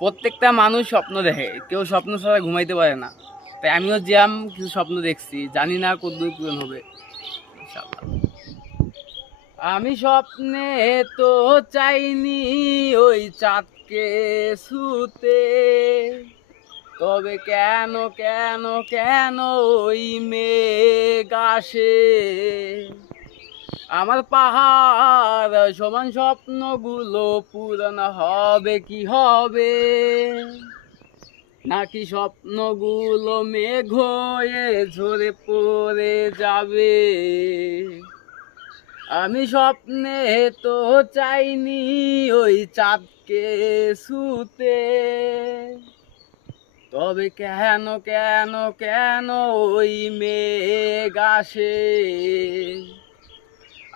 প্রত্যেকটা মানুষ স্বপ্ন দেখে, কেউ স্বপ্ন ছাড়া ঘুমাইতে পারে না। তাই আমিও যেমন কিছু স্বপ্ন দেখছি, জানি না কতদূর পূরণ হবে। ইনশাআল্লাহ। আমি স্বপ্নে তো চাইনি ওই চাঁদকে ছুতে, তবে কেন কেন কেন ওই মেঘ আসে আমার পাহাড় সমান স্বপ্নগুলো পূরণ হবে কি হবে, নাকি স্বপ্নগুলো মেঘ হয়ে ঝরে পড়ে যাবে। আমি স্বপ্নে তো চাইনি ওই চাঁদকে ছুতে, তবে কেন কেন কেন ওই মেঘ আসে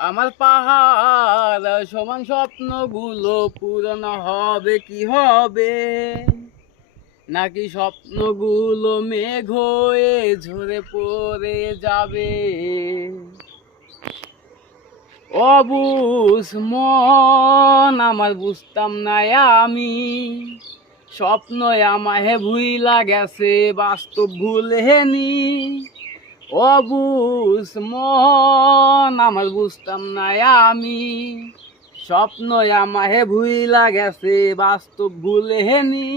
আমার পাহাড় সমান স্বপ্নগুলো পূরণ হবে কি হবে, নাকি স্বপ্নগুলো মেঘ হয়ে ঝরে পড়ে যাবে। অবুঝ মন আমার বুঝতাম না আমি, স্বপ্ন আমাহে ভুইলা গেছে বাস্তব ভুলেনি। অবুঝ মন আমার বুঝতাম না আমি, স্বপ্ন আমাহে ভুইলা গেছে বাস্তব ভুলেনি।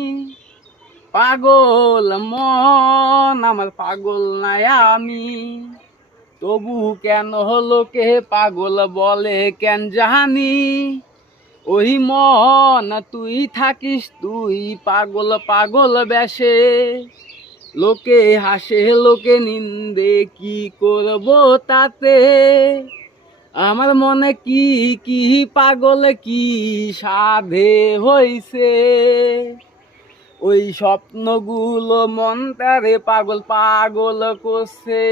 পাগল মন আমার পাগল না আমি, তবু কেন হলো কে পাগল বলে কেন জানি। ওই মন তুই থাকিস তুই পাগল পাগল বেশে, লোকে হাসে লোকে নিন্দে কি করব তাতে। আমার মনে কি কি পাগল কি সাধে হইছে, ওই স্বপ্নগুলো মনটারে পাগল পাগল করছে।